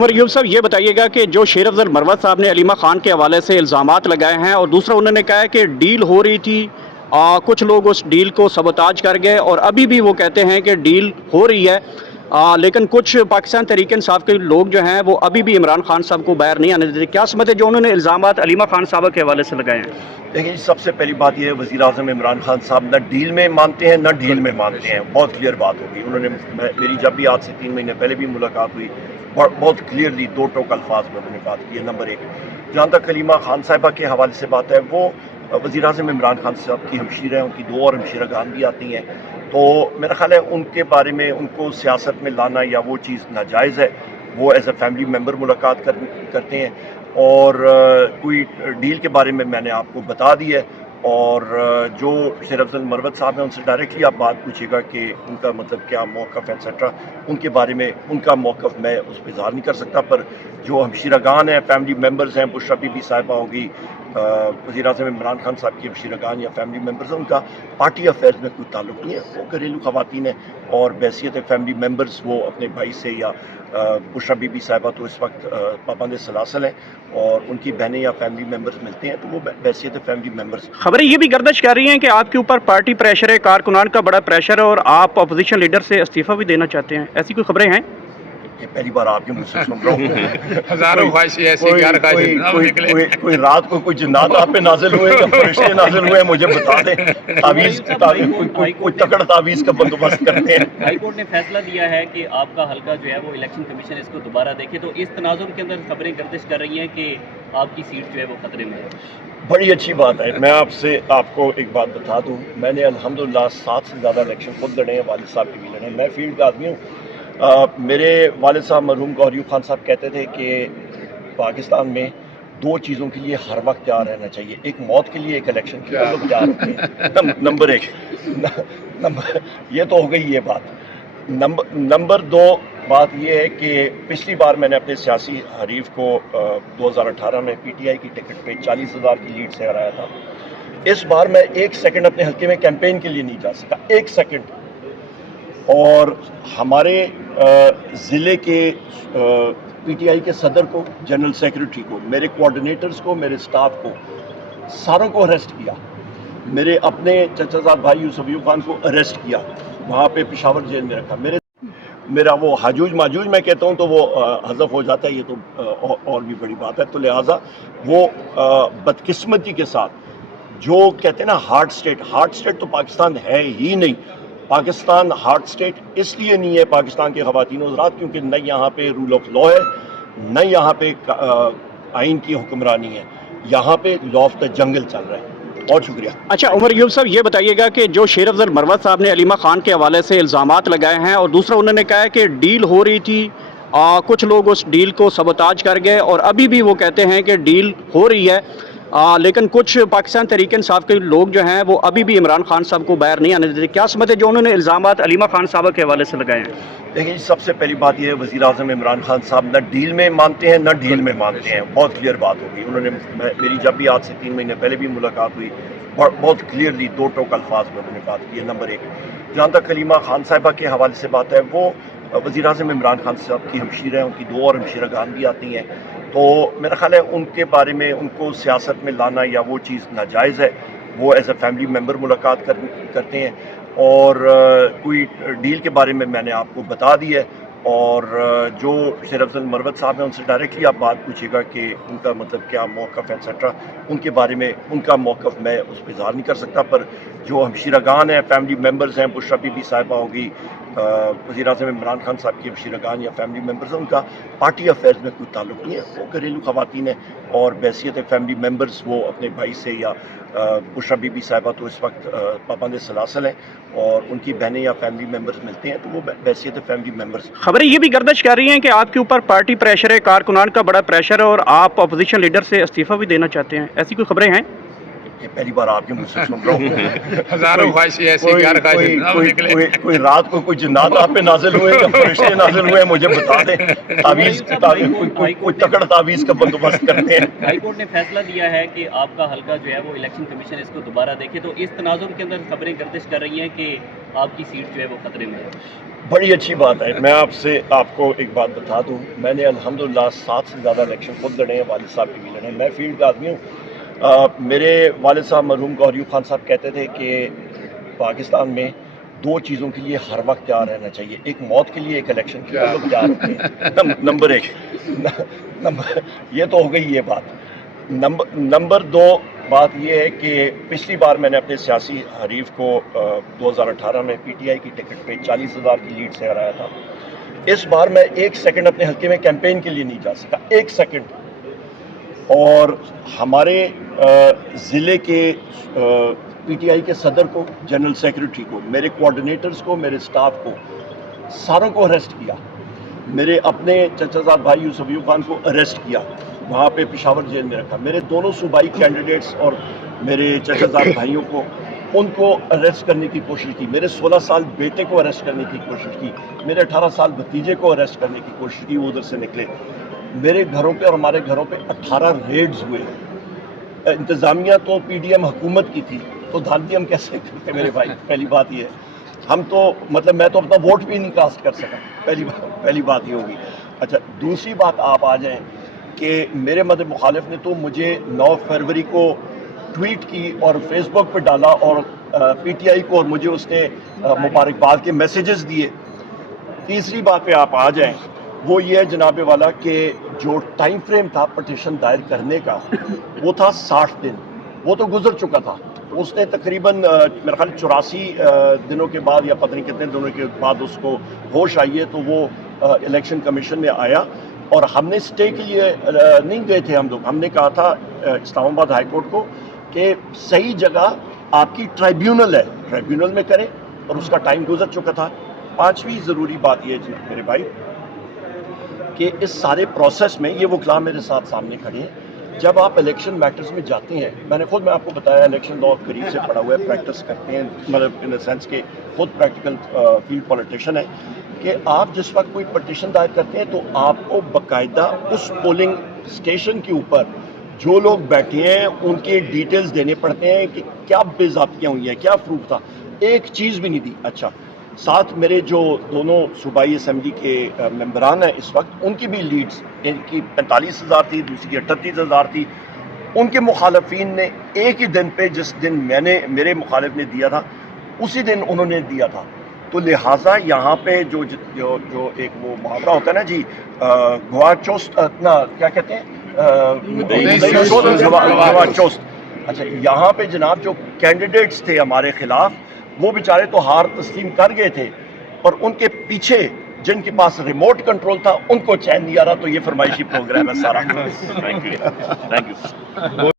और यूब साहब ये बताइएगा कि जो शेर अफजल मरवत साहब ने अलीमा खान के हवाले से इल्ज़ामात लगाए हैं और दूसरा उन्होंने कहा है कि डील हो रही थी, कुछ लोग उस डील को सबोताज कर गए और अभी भी वो कहते हैं कि डील हो रही है, लेकिन कुछ पाकिस्तान तहरीक इंसाफ के लोग जो हैं वो अभी भी इमरान खान साहब को बाहर नहीं आने देते। क्या समझते जो उन्होंने इल्ज़ामात अलीमा खान साहब के हवाले से लगाए हैं? देखिए, सबसे पहली बात यह है, वज़ीर आज़म इमरान खान साहब न डील में मानते हैं न ढील में मानते हैं। बहुत क्लियर बात होगी। उन्होंने मेरी जब भी आज से 3 महीने पहले भी मुलाकात हुई, बहुत क्लियरली दो टोक अल्फाज में उन्होंने बात की है। नंबर एक, जहाँ तक अलीमा खान साहिबा के हवाले से बात है, वो वज़ीर आज़म इमरान खान साहब की हमशीर हैं, उनकी 2 और हमशीरागान भी आती हैं। तो मेरा ख्याल है उनके बारे में उनको सियासत में लाना या वो चीज़ नाजायज़ है। वो एज ए फैमिली मेम्बर मुलाकात करते हैं और कोई डील के बारे में मैंने आपको बता दी है। और जो शेर अफजल मरवत साहब हैं, उनसे डायरेक्टली आप बात पूछिएगा कि उनका मतलब क्या मौक़िफ़ है एक्सेट्रा। उनके बारे में उनका मौक़िफ़ मैं उस पर इज़हार नहीं कर सकता, पर जो हमशीरागान हैं, फैमिली मेम्बर्स हैं, बुशरा बीबी साहिबा होगी, वज़ीर आज़म इमरान खान साहब की हमशीरागान या फैमिली मेम्बर्स हैं, उनका पार्टी अफेयर्स में कोई ताल्लुक़ नहीं है। वो घरेलू ख़वातीन हैं और बहैसियत फैमिली मेम्बर्स वो अपने भाई से या बुशरा बीबी साहिबा तो इस वक्त पाबंद सलासल हैं और उनकी बहनें या फैमिली मेम्बर्स मिलते हैं तो वो बहैसियत फैमिली मेम्बर्स। खबरें ये भी गर्दिश कर रही हैं कि आपके ऊपर पार्टी प्रेशर है, कारकुनान का बड़ा प्रेशर है और आप अपोजिशन लीडर से इस्तीफ़ा भी देना चाहते हैं, ऐसी कोई खबरें हैं? ये पहली बार आपके मुझसे सुन रहा हूँ। हजारों ख्वाहिशें ऐसी कोई रात को कोई जिन्नात आप पे नाजिल हुए या फरिश्ते नाजिल हुए, मुझे बता दें। तावीज़ कोई तकड़ तावीज़ का बंदोबस्त करते हैं। हाई कोर्ट ने फैसला दिया है कि आपका हल्का जो है वो इलेक्शन कमीशन इसको दोबारा देखे, तो इस तनाजुर के अंदर खबरें गर्दिश कर रही हैं कि आपकी सीट जो है वो खतरे में है। बड़ी अच्छी बात है। मैं आपको एक बात बता दूँ, मैंने अल्हम्दुलिल्लाह 7 से ज़्यादा इलेक्शन खुद लड़े हैं, वालिद साहब के भी लड़े हैं। मैं फील्ड का आदमी हूँ। मेरे वालिद साहब मरहूम गौहर खान साहब कहते थे कि पाकिस्तान में 2 चीज़ों के लिए हर वक्त तैयार रहना चाहिए, एक मौत के लिए, एक इलेक्शन के लिए। लोग तैयार होते हैं। नंबर 1 ये तो हो गई ये बात। नंबर 2 बात ये है कि पिछली बार मैंने अपने सियासी हरीफ को 2018 में PTI की टिकट पे 40,000 की लीड से हराया था। इस बार मैं 1 सेकंड अपने हल्के में कैंपेन के लिए नहीं जा सका, 1 सेकंड। और हमारे ज़िले के PTI के सदर को, जनरल सेक्रेटरी को, मेरे कोऑर्डिनेटर्स को, मेरे स्टाफ को, सारों को अरेस्ट किया। मेरे अपने चचाजाद भाई यूसुफ अयूब खान को अरेस्ट किया, वहाँ पे पेशावर जेल में रखा। मेरा वो हाजूज माजूज मैं कहता हूँ तो वो हज़फ हो जाता है, ये तो और भी बड़ी बात है। तो लिहाजा वो बदकिस्मती के साथ जो कहते हैं ना हार्ड स्टेट तो पाकिस्तान है ही नहीं। पाकिस्तान हार्ड स्टेट इसलिए नहीं है पाकिस्तान के ख़वातीन हज़रात क्योंकि न यहाँ पे रूल ऑफ लॉ है, न यहाँ पे आइन की हुक्मरानी है, यहाँ पे लॉ ऑफ द जंगल चल रहा है। बहुत शुक्रिया। अच्छा उमर यूब साहब ये बताइएगा कि जो शेर अफजल मरवत साहब ने अलीमा खान के हवाले से इल्ज़ामात लगाए हैं और दूसरा उन्होंने कहा है कि डील हो रही थी, कुछ लोग उस डील को सबोताज कर गए और अभी भी वो कहते हैं कि डील हो रही है, लेकिन कुछ पाकिस्तान तहरीक इंसाफ के लोग जो हैं वो अभी भी इमरान खान साहब को बाहर नहीं आने देते। क्या समझते जो उन्होंने इल्ज़ामात अलीमा खान साहब के हवाले से लगाए हैं? देखिए, सबसे पहली बात यह है, वज़ीर आज़म इमरान खान साहब न डील में मानते हैं न ढील में मानते हैं। बहुत क्लियर बात होगी। उन्होंने मेरी जब भी आज से 3 महीने पहले भी मुलाकात हुई, बहुत क्लियरली दो टोक अल्फाज में उन्होंने बात की है। नंबर 1, जहाँ तक अलीमा खान साहिबा के हवाले से बात है, वो वज़ीर आज़म इमरान खान साहब की हमशीर हैं, उनकी 2 और हमशीरागान भी आती हैं। तो मेरा ख्याल है उनके बारे में उनको सियासत में लाना या वो चीज़ नाजायज़ है। वो एज ए फैमिली मेम्बर मुलाकात करते हैं और कोई डील के बारे में मैंने आपको बता दी है। और जो शेर अफजल मरवत साहब हैं, उनसे डायरेक्टली आप बात पूछिएगा कि उनका मतलब क्या मौक़िफ़ है एक्सेट्रा। उनके बारे में उनका मौक़िफ़ मैं उस पर इज़हार नहीं कर सकता, पर जो हमशीरागान हैं, फैमिली मेम्बर्स हैं, बुशरा बीबी साहिबा होगी, वज़ीर आज़म इमरान खान साहब की हमशीरागान या फैमिली मेम्बर्स हैं, उनका पार्टी अफेयर्स में कोई ताल्लुक़ नहीं है। वो घरेलू ख़वातीन हैं और बहैसियत फैमिली मेम्बर्स वो अपने भाई से या बुशरा बीबी साहिबा तो इस वक्त पाबंद सलासल हैं और उनकी बहनें या फैमिली मेम्बर्स मिलते हैं तो वो बहैसियत फैमिली मेम्बर्स। खबरें ये भी गर्दिश कर रही हैं कि आपके ऊपर पार्टी प्रेशर है, कारकुनान का बड़ा प्रेशर है और आप अपोजिशन लीडर से इस्तीफ़ा भी देना चाहते हैं, ऐसी कोई खबरें हैं? ये पहली बार आपके मुझसे सुन रहा हूँ। हजारों ख्वाहिशें ऐसी कोई रात को कोई जिन्नात आप पे नाजिल हुए या फरिश्ते नाजिल हुए, मुझे बता दें। तावीज़ कोई तकड़ तावीज़ का बंदोबस्त करते हैं। हाई कोर्ट ने फैसला दिया है कि आपका हल्का जो है वो इलेक्शन कमीशन इसको दोबारा देखे, तो इस तनाजुर के अंदर खबरें गर्दिश कर रही हैं कि आपकी सीट जो है वो खतरे में है। बड़ी अच्छी बात है। मैं आपको एक बात बता दूं, मैंने अल्हम्दुलिल्लाह 7 से ज़्यादा इलेक्शन खुद लड़े हैं, वालिद साहब के भी लड़े हैं। मैं फील्ड का आदमी हूँ। मेरे वालिद साहब मरहूम गौहर खान साहब कहते थे कि पाकिस्तान में 2 चीज़ों के लिए हर वक्त तैयार रहना चाहिए, एक मौत के लिए, एक इलेक्शन के लिए। हम लोग तैयार होते हैं। नंबर 1 ये तो हो गई ये बात। नंबर 2 बात ये है कि पिछली बार मैंने अपने सियासी हरीफ को 2018 में पीटीआई की टिकट पे 40,000 की लीड से हराया था। इस बार मैं 1 सेकंड अपने हल्के में कैंपेन के लिए नहीं जा सका, 1 सेकंड। और हमारे ज़िले के पीटीआई के सदर को, जनरल सेक्रेटरी को, मेरे कोऑर्डिनेटर्स को, मेरे स्टाफ को, सारों को अरेस्ट किया। मेरे अपने चचाजाद भाई यूसुफ अयूब खान को अरेस्ट किया, वहाँ पे पेशावर जेल में रखा। मेरे दोनों सूबाई कैंडिडेट्स और मेरे चचाजाद भाइयों को, उनको अरेस्ट करने की कोशिश की। मेरे 16 साल बेटे को अरेस्ट करने की कोशिश की। मेरे 18 साल भतीजे को अरेस्ट करने की कोशिश की, वो उधर से निकले। मेरे घरों पे और हमारे घरों पे 18 रेड्स हुए। इंतज़ामिया तो पीडीएम हुकूमत की थी, तो धांधली हम कैसे करते मेरे भाई? पहली बात ये है। हम तो मतलब मैं तो अपना वोट भी नहीं कास्ट कर सका, पहली बात ये होगी। अच्छा, दूसरी बात आप आ जाएं कि मेरे मदद मुखालिफ ने तो मुझे 9 फरवरी को ट्वीट की और फेसबुक पे डाला और पीटीआई को, और मुझे उसने मुबारकबाद के मैसेजेस दिए। तीसरी बात पे आप आ जाएं, वो ये है जनाबे वाला कि जो टाइम फ्रेम था पटिशन दायर करने का, वो था 60 दिन। वो तो गुजर चुका था। उसने तकरीबन मेरे ख्याल 84 दिनों के बाद या पता नहीं कितने दिनों के बाद उसको होश आई है, तो वो इलेक्शन कमीशन में आया। और हमने स्टे के लिए नहीं गए थे हम लोग। हमने कहा था इस्लामाबाद हाई कोर्ट को कि सही जगह आपकी ट्राइब्यूनल है, ट्राइब्यूनल में करें, और उसका टाइम गुजर चुका था। 5वीं ज़रूरी बात ये है मेरे भाई कि इस सारे प्रोसेस में ये वकील मेरे साथ सामने खड़े हैं, जब आप इलेक्शन मैटर्स में जाते हैं, मैं आपको बताया इलेक्शन लॉ करीब से पढ़ा हुआ है, प्रैक्टिस करते हैं, मतलब इन द सेंस के खुद प्रैक्टिकल फील्ड पॉलिटिशियन है, कि आप जिस वक्त कोई पटिशन दायर करते हैं तो आपको बाकायदा उस पोलिंग स्टेशन के ऊपर जो लोग बैठे हैं उनके डिटेल्स देने पड़ते हैं कि क्या बेज़ाब्तियाँ हुई हैं, क्या प्रूफ था। एक चीज़ भी नहीं दी। अच्छा, साथ मेरे जो दोनों सूबाई असम्बली के मेंबरान हैं इस वक्त, उनकी भी लीड्स, एक की 45,000 थी, दूसरी की 38,000 थी। उनके मुखालफिन ने एक ही दिन पे, जिस दिन मेरे मुखालिफ ने दिया था, उसी दिन उन्होंने दिया था। तो लिहाजा यहाँ पे जो एक वो मुहावरा होता है ना जी, गवाचोस्त ना क्या कहते हैं, गवाचोस्त। अच्छा, यहाँ पे जनाब जो कैंडिडेट्स थे हमारे खिलाफ, वो बेचारे तो हार तस्लीम कर गए थे, और उनके पीछे जिनके पास रिमोट कंट्रोल था उनको चैन नहीं आ रहा। तो ये फरमाइशी प्रोग्राम है सारा। Thank you.